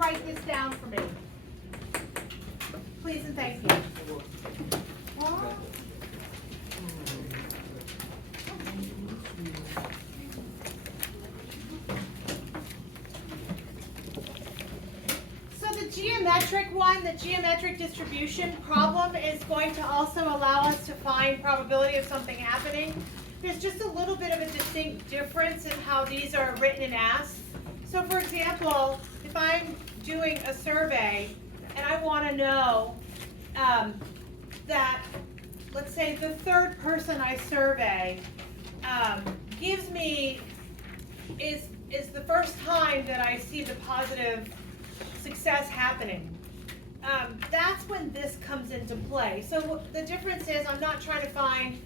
write this down for me? Please and thank you. Well, so the geometric one, the geometric distribution problem is going to also allow us to find probability of something happening. There's just a little bit of a distinct difference in how these are written and asked. So for example, if I'm doing a survey and I want to know that, let's say the third person I survey gives me, is the first time that I see the positive success happening. That's when this comes into play. So the difference is I'm not trying to find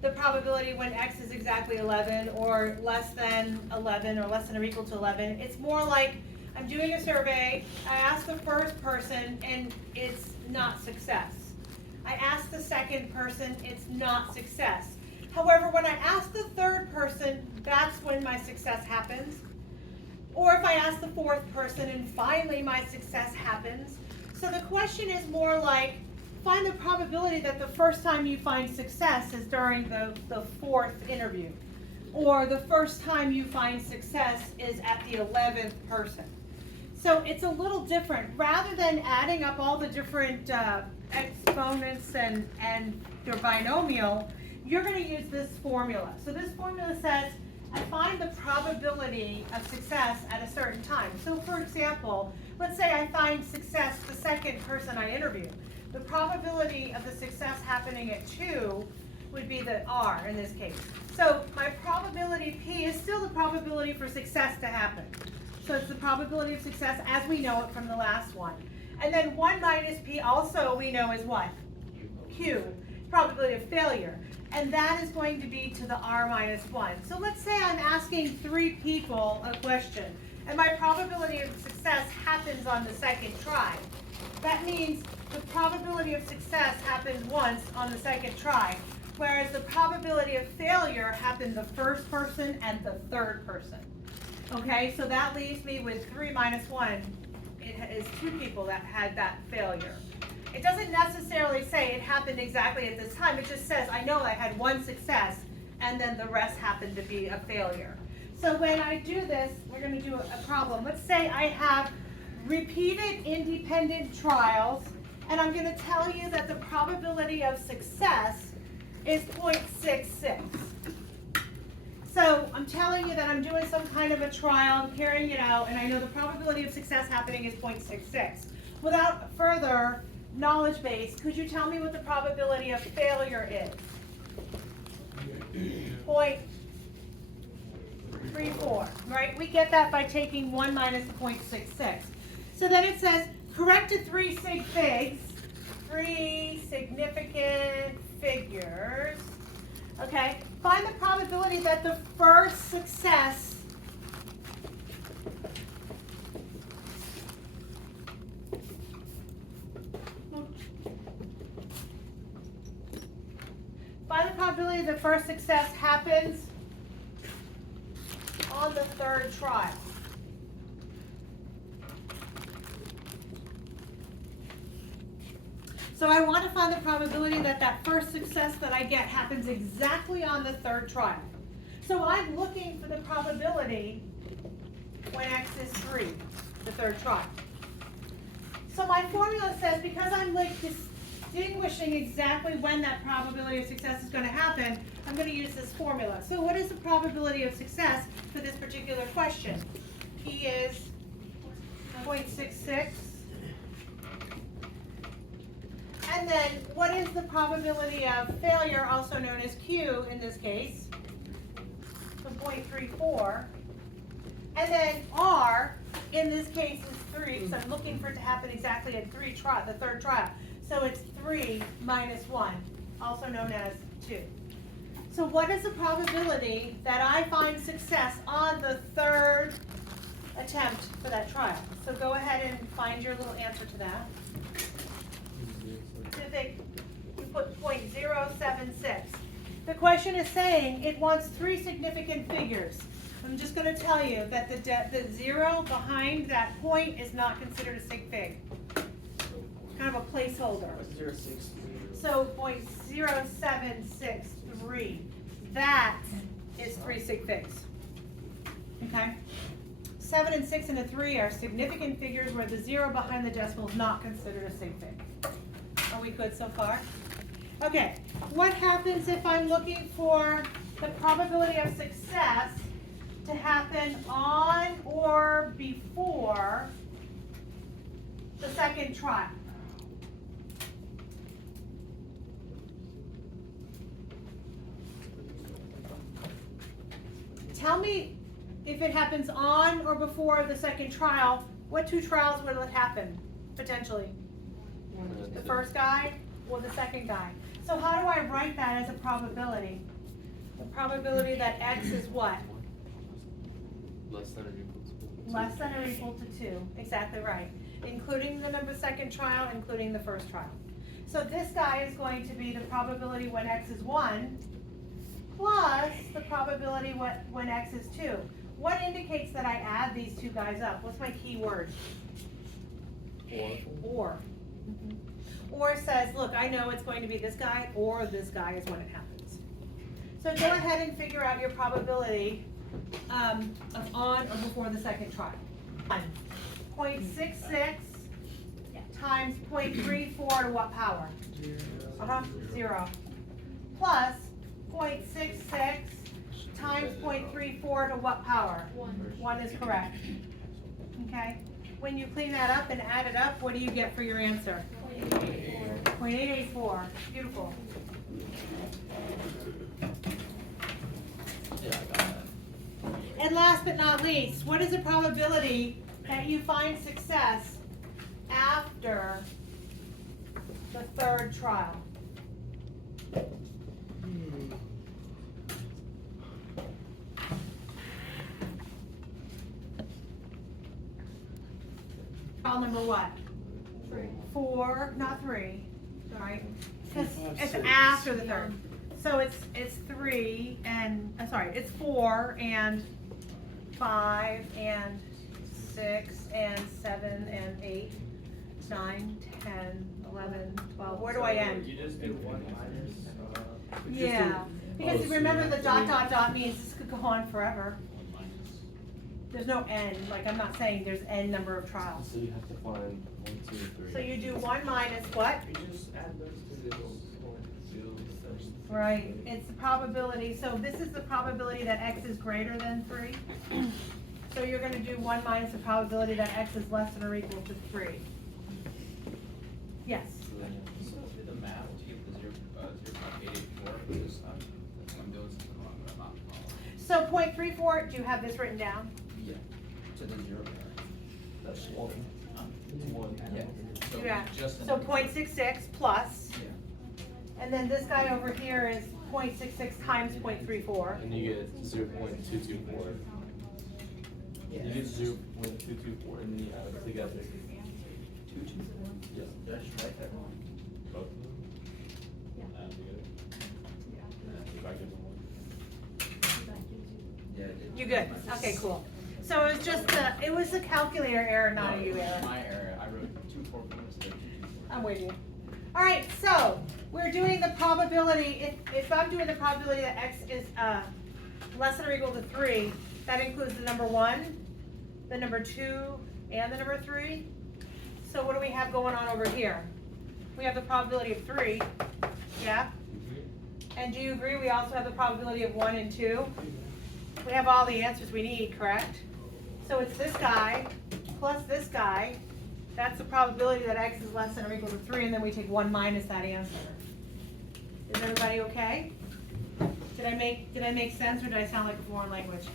the probability when x is exactly 11 or less than 11 or less than or equal to 11. It's more like I'm doing a survey, I ask the first person and it's not success. I ask the second person, it's not success. However, when I ask the third person, that's when my success happens. Or if I ask the fourth person and finally my success happens. So the question is more like, find the probability that the first time you find success is during the fourth interview. Or the first time you find success is at the 11th person. So it's a little different. Rather than adding up all the different exponents and your binomial, you're going to use this formula. So this formula says, I find the probability of success at a certain time. So for example, let's say I find success the second person I interview. The probability of the success happening at 2 would be the R in this case. So my probability P is still the probability for success to happen. So it's the probability of success as we know it from the last one. And then 1 minus P also we know is what? Q, probability of failure. And that is going to be to the R minus 1. So let's say I'm asking 3 people a question, and my probability of success happens on the second try. That means the probability of success happened once on the second try, whereas the probability of failure happened the first person and the third person. Okay, so that leaves me with 3 minus 1. It is 2 people that had that failure. It doesn't necessarily say it happened exactly at this time. It just says I know I had 1 success and then the rest happened to be a failure. So when I do this, we're going to do a problem. Let's say I have repeated independent trials, and I'm going to tell you that the probability of success is 0.66. So I'm telling you that I'm doing some kind of a trial, I'm carrying it out, and I know the probability of success happening is 0.66. Without further knowledge base, could you tell me what the probability of failure is? 0.34, right? We get that by taking 1 minus 0.66. So then it says, corrected 3 sig figs, 3 significant figures. Okay, find the probability that the first success happens on the third trial. So I want to find the probability that that first success that I get happens exactly on the third trial. So I'm looking for the probability when x is 3, the third trial. So my formula says, because I'm like distinguishing exactly when that probability of success is going to happen, I'm going to use this formula. So what is the probability of success for this particular question? P is 0.66. And then what is the probability of failure, also known as Q in this case? So 0.34. And then R in this case is 3, because I'm looking for it to happen exactly at the third trial. So it's 3 minus 1, also known as 2. So what is the probability that I find success on the third attempt for that trial? So go ahead and find your little answer to that. You put 0.076. The question is saying it wants 3 significant figures. I'm just going to tell you that the 0 behind that point is not considered a sig fig. Kind of a placeholder. 0.063. So 0.0763. That is 3 sig figs. Okay? 7 and 6 and a 3 are significant figures where the 0 behind the decimal is not considered a sig fig. Are we good so far? Okay. What happens if I'm looking for the probability of success to happen on or before the second trial? Tell me if it happens on or before the second trial, what 2 trials will it happen, potentially? The first guy or the second guy? So how do I write that as a probability? The probability that x is what? Less than or equal to 2. Less than or equal to 2, exactly right. Including the second trial, including the first trial. So this guy is going to be the probability when x is 1, plus the probability when x is 2. What indicates that I add these 2 guys up? What's my key word? Or. Or says, look, I know it's going to be this guy, or this guy is when it happens. So go ahead and figure out your probability of on or before the second trial. 0.66 times 0.34 to what power? 0. Plus 0.66 times 0.34 to what power? 1 is correct. Okay? When you clean that up and add it up, what do you get for your answer? 0.884. Beautiful. Yeah, I got that. And last but not least, what is the probability that you find success after the third trial? Trial number what? 4, not 3, sorry. Because it's after the third. So it's 3 and, it's 4 and 5 and 6 and 7 and 8, 9, 10, 11, 12. Where do I end? You just do 1 minus. Yeah, because remember the dot means this could go on forever. There's no n, like I'm not saying there's n number of trials. So you have to find 1, 2, 3. So you do 1 minus what? You just add those 2. Right, it's the probability, so this is the probability that x is greater than 3. So you're gonna do 1 minus the probability that x is less than or equal to 3. Yes? So do the math to get the 0.884 because I'm doing something wrong, but I'm not following. So 0.34, do you have this written down? Yeah. To the 0 there. That's 1. Yeah. So Yeah, just so 0.66 plus, Yeah. and then this guy over here is 0.66 times 0.34. And you get 0.224. Yeah. You get 0.224 and then you add them together. 224. Yeah. Did I just write that wrong? Both of them? Add together. If I give them 1. Yeah. I did. You good? Okay, cool. So it was just it was a calculator error, not a No, you it was error. my error. I wrote 244 instead of 224. I'm with you. All right, so we're doing the probability, if I'm doing the probability that x is less than or equal to 3, that includes the number 1, the number 2, and the number 3. So what do we have going on over here? We have the probability of 3, yeah? And do you agree we also have the probability of 1 and 2? We have all the answers we need, correct? So it's this guy plus this guy. That's the probability that x is less than or equal to 3, and then we take 1 minus that answer. Is everybody okay? Did I make sense, or did I sound like a foreign language?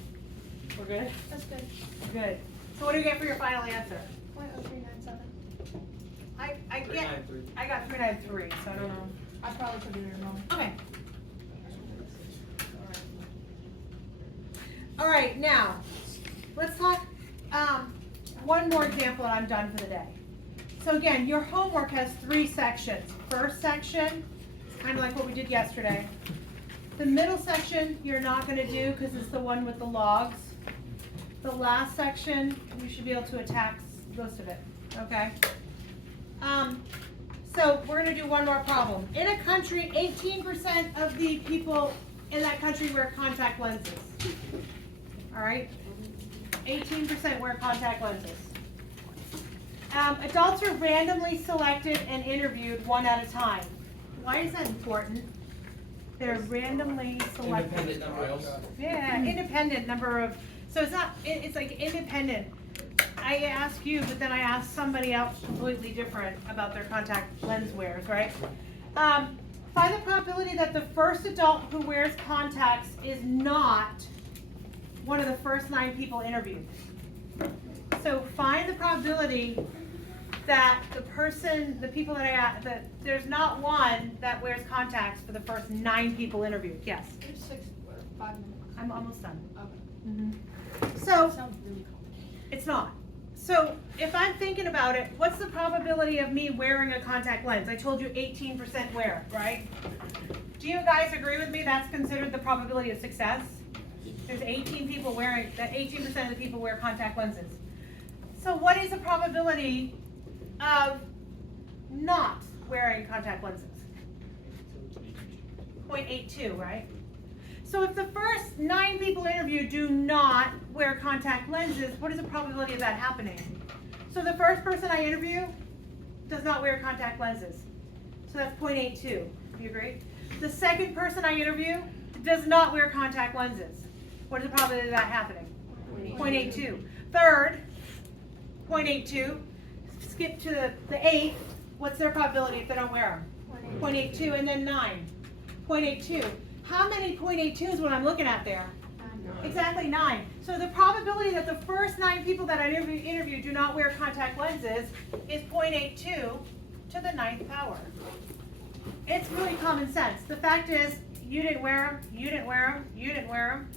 We're good? That's good. Good. So what do you get for your final answer? 0.0397. I got 393, so I don't know. I probably could be wrong. Okay. All right, now, let's talk, one more example and I'm done for the day. So again, your homework has 3 sections. First section, it's kind of like what we did yesterday. The middle section, you're not gonna do because it's the one with the logs. the last section, you should be able to attack most of it, okay? So we're gonna do one more problem. In a country, 18% of the people in that country wear contact lenses. All right? 18% wear contact lenses. Adults are randomly selected and interviewed one at a time. Why is that important? They're randomly selected. Independent number else. Yeah, independent number of, so it's not, it's like independent. I ask you, but then I ask somebody else completely different about their contact lens wears, right? Find the probability that the first adult who wears contacts is not one of the first 9 people interviewed. So find the probability that the people that there's not one that wears contacts for the first 9 people interviewed. Yes? There's 6 or 5 minutes. I'm almost done. Okay. So, Sounds really complicated. it's not. So, if I'm thinking about it, what's the probability of me wearing a contact lens? I told you 18% wear, right? Do you guys agree with me that's considered the probability of success? There's 18 people wearing, that 18% of the people wear contact lenses. So what is the probability of not wearing contact lenses? 0.82, right? So if the first 9 people interviewed do not wear contact lenses, what is the probability of that happening? So the first person I interview does not wear contact lenses. So that's 0.82. Do you agree? The second person I interview does not wear contact lenses. What is the probability of that happening? 0.82. Third, 0.82. Skip to the 8th. What's their probability if they don't wear them? 0.82. And then 9. 0.82. How many 0.82s when I'm looking at there? Exactly 9. So the probability that the first 9 people that I interview do not wear contact lenses is 0.82 to the 9th power. It's really common sense. The fact is, you didn't wear them, you didn't wear them, you didn't wear them.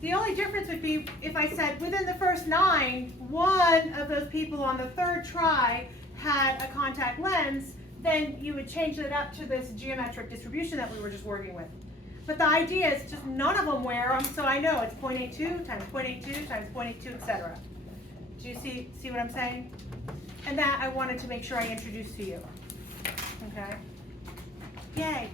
The only difference would be if I said within the first 9, one of those people on the 3rd try had a contact lens, then you would change it up to this geometric distribution that we were just working with. But the idea is just none of them wear them, so I know it's 0.82 times 0.82 times 0.82, etc. Do you see what I'm saying? And that I wanted to make sure I introduced to you. Okay? Yay.